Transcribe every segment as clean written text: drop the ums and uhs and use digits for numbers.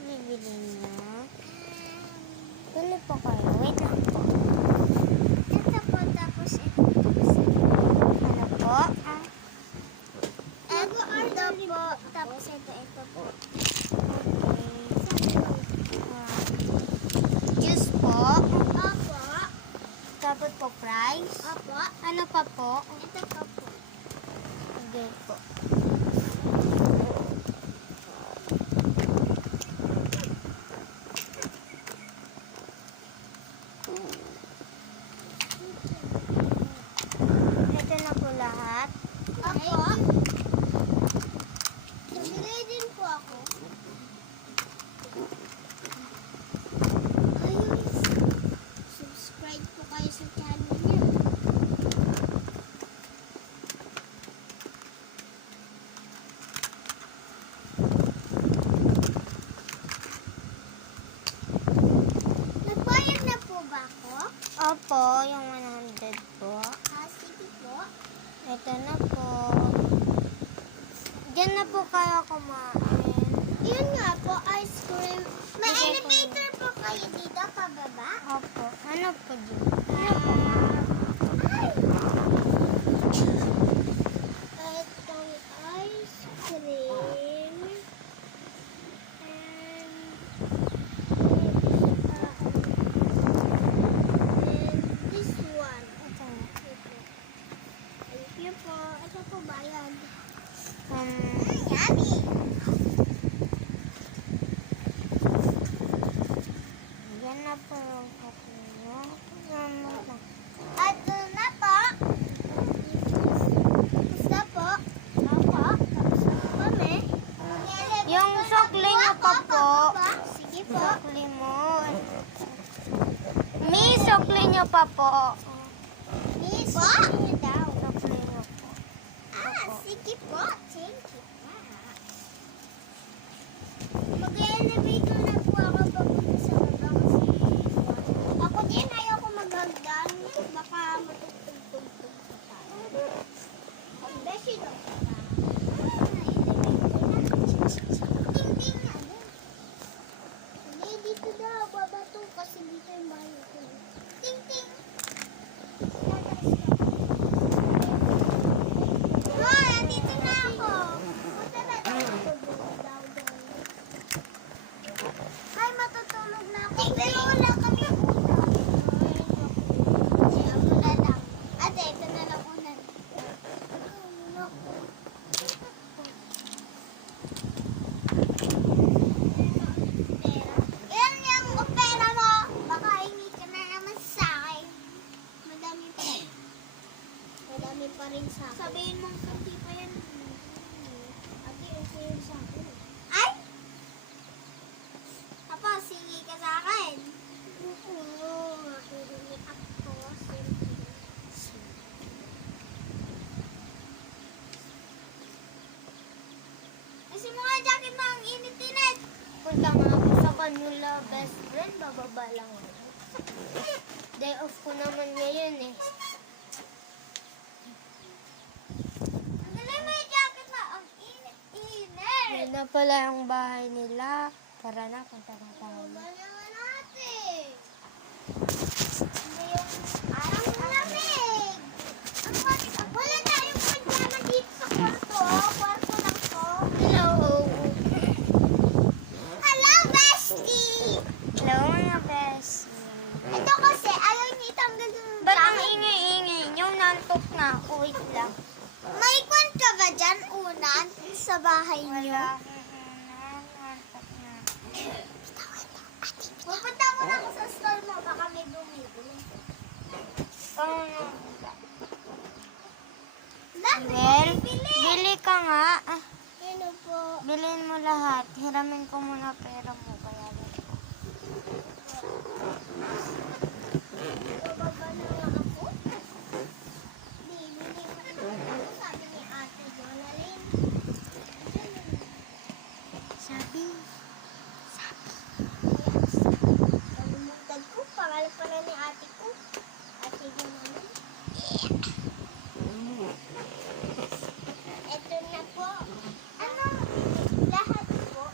bibili niyo? Tuloy po kayo. Wait lang po. Ito po, tapos ito. Ano po? Ito po, tapos ito po. Juice po. Opo. Tapos po fries. Opo. Ano pa po? Ito pa po. Sige po. Ito na po lahat. Opo. Bibili din po ako. Ayos. Subscribe po kayo sa channel niya. Nagbayad na po ba ako? Opo, yung 100 po. Sige po. Ito na po. Diyan na po kayo kumain. Yun nga po, ice cream. May Sige po. elevator po kayo dito, pababa? Opo. Ano po dyan? Ano po? Ay! Itong ice cream. And this one. Ito na. Thank you po. Ito po bayad. Um, Yummy! yan na po yung kakuha. Ano na? Ito na po. Gusto po. Opo. Tapos na po kami. Yung sukli niyo pa po. Sige po. Sukli mo. Sukli niyo pa po. Miss, sige daw. Sukli niyo po. Sige po. Thank you po. Mag-elevator na po ako papunta sa baba kasi ako din ayoko maghagdan. Baka matutugtog-tugtog pa tayo. Ang beshi daw. Ting-ting na. Hindi, dito daw. Babato kasi dito yung bayo ko. Ting-ting. Hoy, andito na ako. Punta na tayo. Ay, matutulog na ako. Pero wala kami unan. Ako na lang. Ate, ito na lang unan. Yan yung opera mo. Baka hingi ka na naman sa akin. Madami pa rin. Madami pa rin sa akin. Sabihin mong kunti pa yan. Ate, okay yun sa akin. Ay! Tapos, hingi ka sa akin. Oo, hingi ako. Kasi mga jacket mo ang init-init. Punta nga ako sa kanila, best friend. Bababa lang ako. Day off ko naman ngayon eh. Ang galing mo yung jacket mo. Ang init-init. Yan na pala yung bahay nila. Tara na, punta na tayo. Baba naman natin. Ang lamig. Wala tayong pajama dito sa kwarto. Kwarto lang to. Hello. Hello, bestie! Hello mga best. Ito kasi, ayaw niyo itanggal yung Ba't ang jacket. ingay-ingay? Yung nantok na ako. Wait lang. May kwan ka ba dyan, unan, sa bahay niyo? Wala akong nantok na. Pupunta muna ako sa store mo, baka may bumibili. Paano? Dahil, Well, bili ka nga. Ano po? Bilhin mo lahat. Hiramin ko muna pera mo. Kaya Bababa na lang ako. Bibili ko. Ano sabi ni Ate Jonalyn? sabi. Kalimutan ko, pangalan pala ni ate ko. Ate Jonalyn. Ito na po. Ano? Lahat po.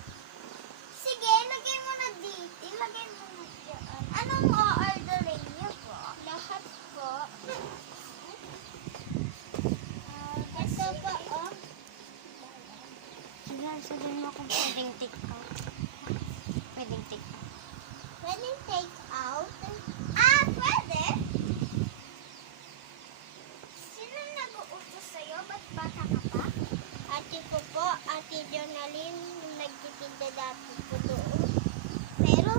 Sige, Sabihin mo kung pwedeng take out. Pwedeng take out. Pwedeng take out? Ah, pwede? Sino nag-uutos sa'yo? Ba't bata ka pa? Ate ko po, Ate Jonalyn, yung nagtitinda dati po doon. Pero,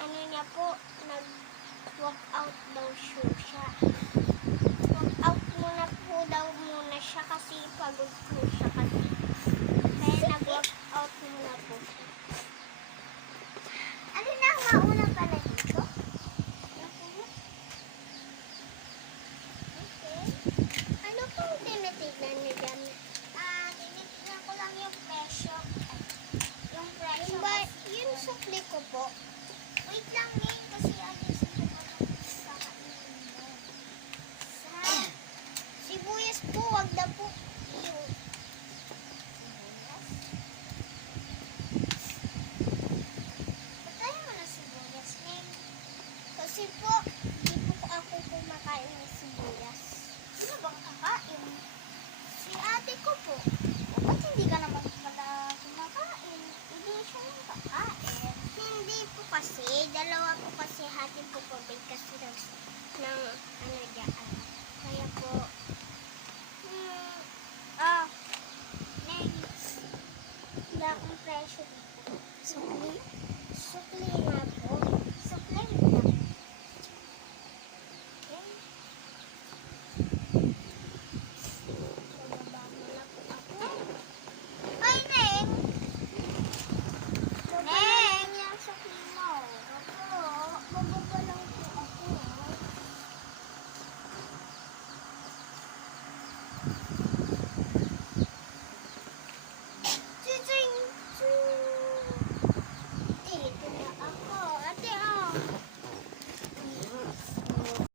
ano niya po, nag-walk out daw siya. Walk out muna po daw muna siya kasi pagod po siya kasi. Kaya nag-walk out muna po siya. Ano na ang mauna pala dito? Okay. Ano pong tinitignan niyo dyan? Tinitignan ko lang yung presyo. Yung presyo. Yung sukli ko po. Wait lang ngayon kasi alisin ko pa ng kakainin mo. Sa sibuyas po, wag na po. Yun. Sibuyas. Patayin mo na sibuyas, Neng. Kasi po, di po ako kumakain ng sibuyas. Sino bang kakain? Si ate ko po. O, ba't hindi ka naman kumakain? Hindi siya yung kakain. Hindi po kasi. Dalawa po kasi hati po po bigkas ng ano dyan. Kaya po, Neng, wala akong presyo dito. Sukli? Sukli nga po. Sukli nga. Okay. Bababa mo na po ako. Ay, Neng! Neng! Yung sukli mo. Bababa lang